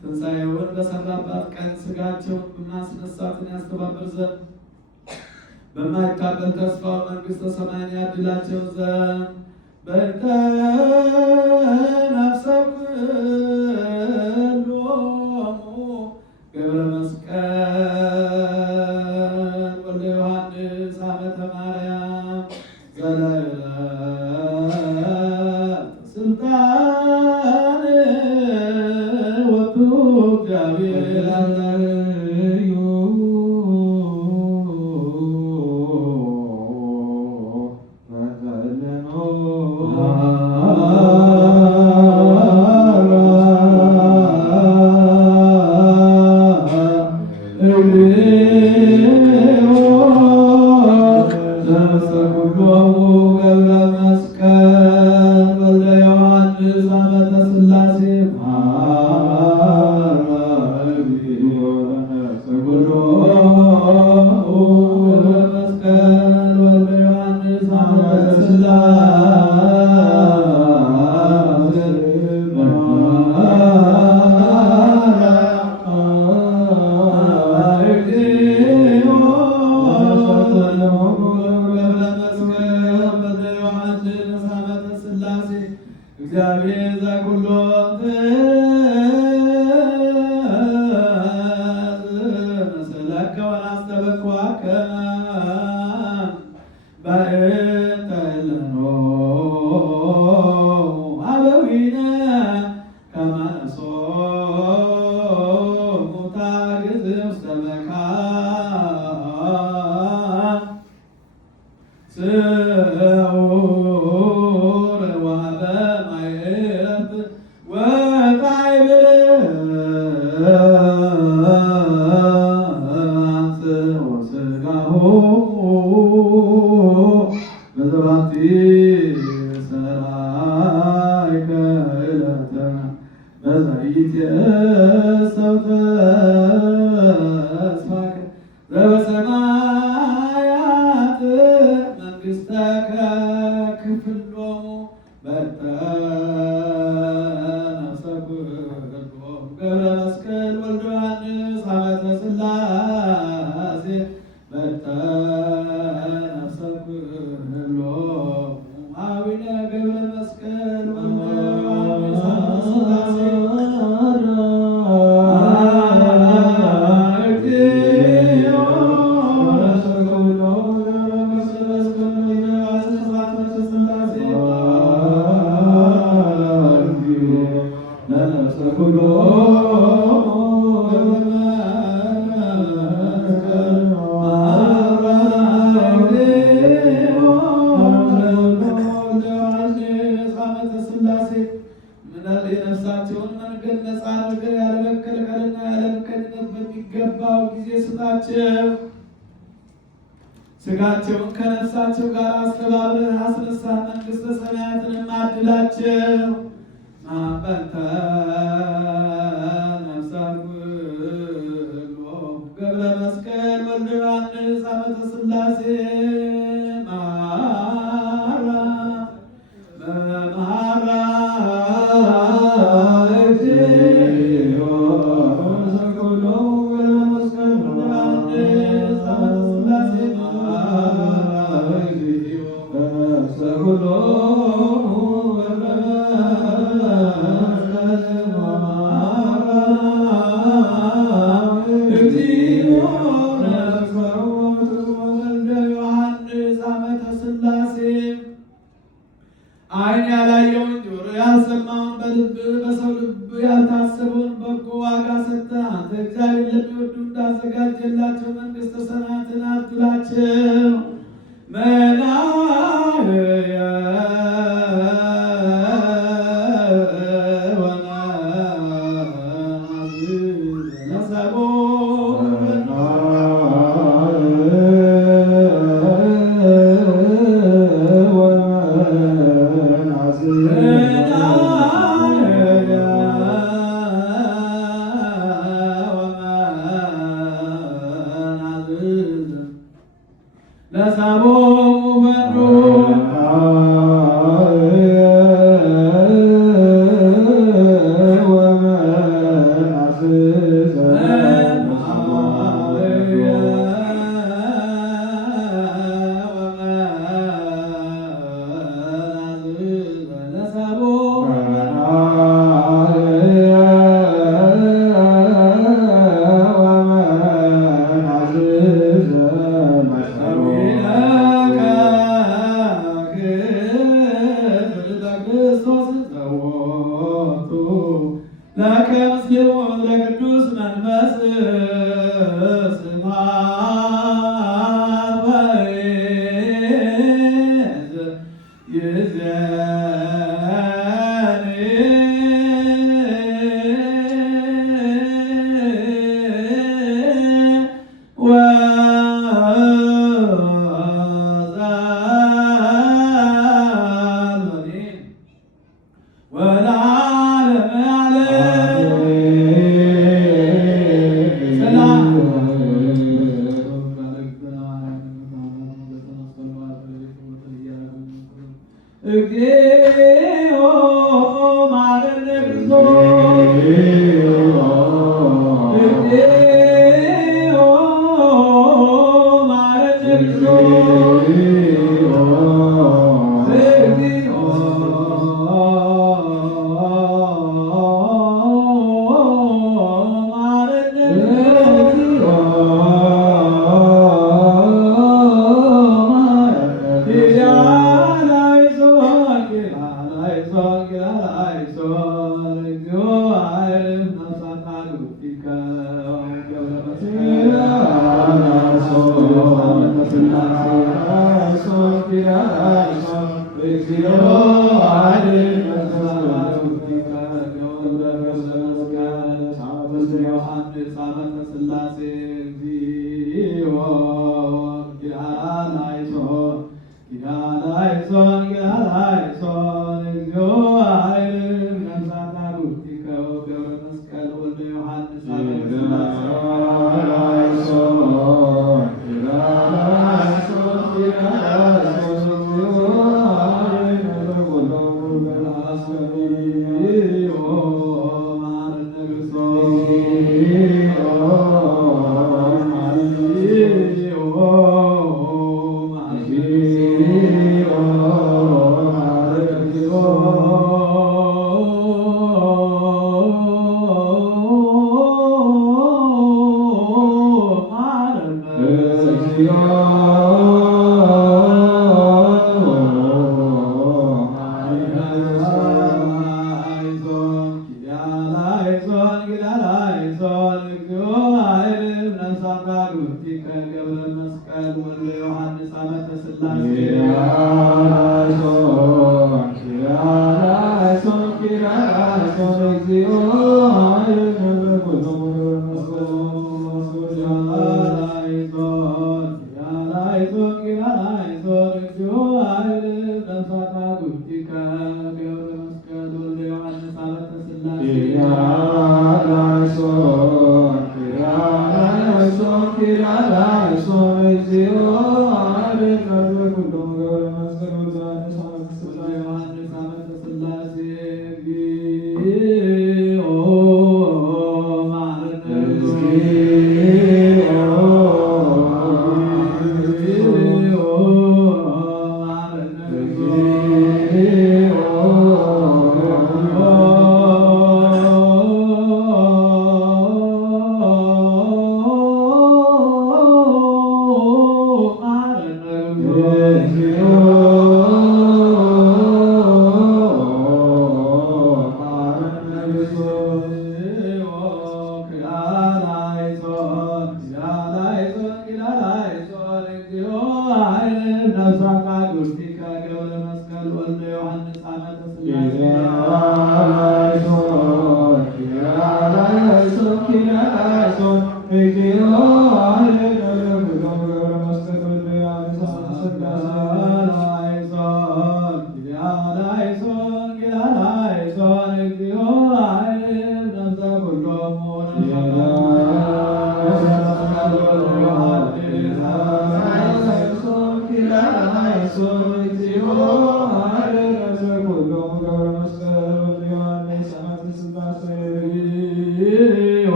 ትንሣኤውን በሰራባት ቀን ሥጋቸውን ማስነሳትን ያስተባብር ዘንድ በማይታበል ተስፋው መንግሥተ ሰማይን ያድላቸው ዘንድ በእንተ ነፍሰክሎሙ ገብረ መስቀል ወልደ ዮሐንስ አመተ ማርያም ዘለዕለት ስልጣን ወቱ እግዚአብሔር አላዩ እግዚአብሔር ዘኩሎ መሰለከ ወናስተበኩከ በእንተ እለኖ አበዊነ ከመ ነሶሙ ታግዝ ውስተ መካን በሰማያት መንግሥተከ ክፍሎሙ በእንተ ነፍሰክሎሙ ገብረ መስቀል ወልደ ዮሐንስ አመተ ሥላሴ በእንተ ነፍሰክሎሙ አቡነ ገብረ መስቀል ወልደ ዮሐንስ አመተ ሥላሴ እግዚኦ አድላቸው። ሥጋቸውን ከነፍሳቸው ጋር አስተባብረህ አስነሳ፣ መንግሥተ ሰማያትንም አድላቸው። ማበንተ ገብረ መስቀል ወልደ ዮሐንስ ዓመተ ሥላሴ ዓይን ያላየውን ጆሮ ያልሰማውን በሰው ልብ ያልታሰበውን በጎ ዋጋ ሰጥተህ አንተ እግዚአብሔር ለሚወዱ እንዳዘጋጀላቸው መንግሥተ ሰማያትን አድላቸው። ለቅዱስ መንፈስ እግዚኦ ማረነ እግዚኦ ማረነ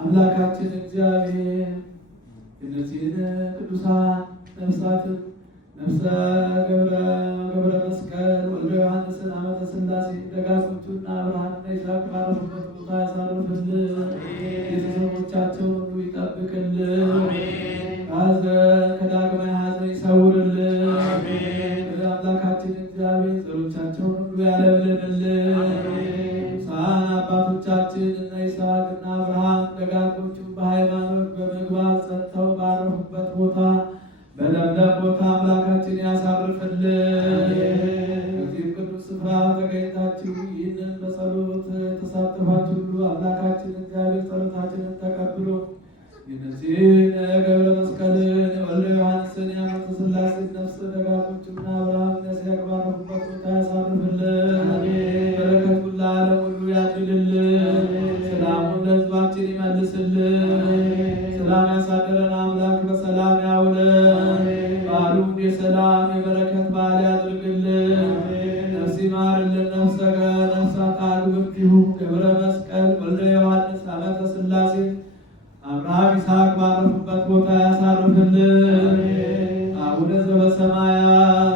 አምላካችን እግዚአብሔር እነዚህን ቅዱሳን ነፍሳትን ነፍሰ ገብረ መስቀል ወልደ ዮሐንስን ዓመተ ሥላሴ ደጋጎቹና አብርሃምና ይስሐቅ ባረፉበት ቦታ ያሳርፍልን። ቤተሰቦቻቸውን ሁሉ ይጠብቅልን። ሐዘን ከዳግማዊ ሐዘን ይሰውርልን። አምላካችን እግዚአብሔር ጸሎታቸውን ሁሉ ያለምልምልን። ቅዱሳን አባቶቻችን እነ ይስሐቅና አብርሃም ደጋጎቹ በሃይማኖት በምግባር ጸንተው ባረፉበት ቦታ በለምለም ቦታ አምላካችን ያሳርፍልን። በዚህም ቅዱስ ስፍራ ተገኝታችሁ ይህንን በጸሎት ተሳተፋችሁ ሁሉ አምላካችን እግዚአብሔር ጸሎታችንን ተቀብሎ የነዚህን ገብረ መስቀልን ወልደ ዮሐንስን የዓመተ ሥላሴን ነፍስ ደጋጎቹና አብርሃም ይስሐቅ ባረፉበት ቦታ ያሳርፍልን። በረከቱን ለዓለም ሁሉ ያድልልን። ሰላሙን ለሕዝባችን ይመልስልን። ሰላም ያሳደረን አምላክ በሰላም ያውለን። በዓሉን የሰላም የበረከት በዓል ያድርግልን። ነፍስ ይማርልን። ነፍሳት አሉ እንዲሁ ገብረ መስቀል ወልደ ዮሐንስ ዓመተ ሥላሴ አብርሃም ይስሐቅ ባረፉበት ቦታ ያሳርፍልን። አቡነ ዘበሰማያት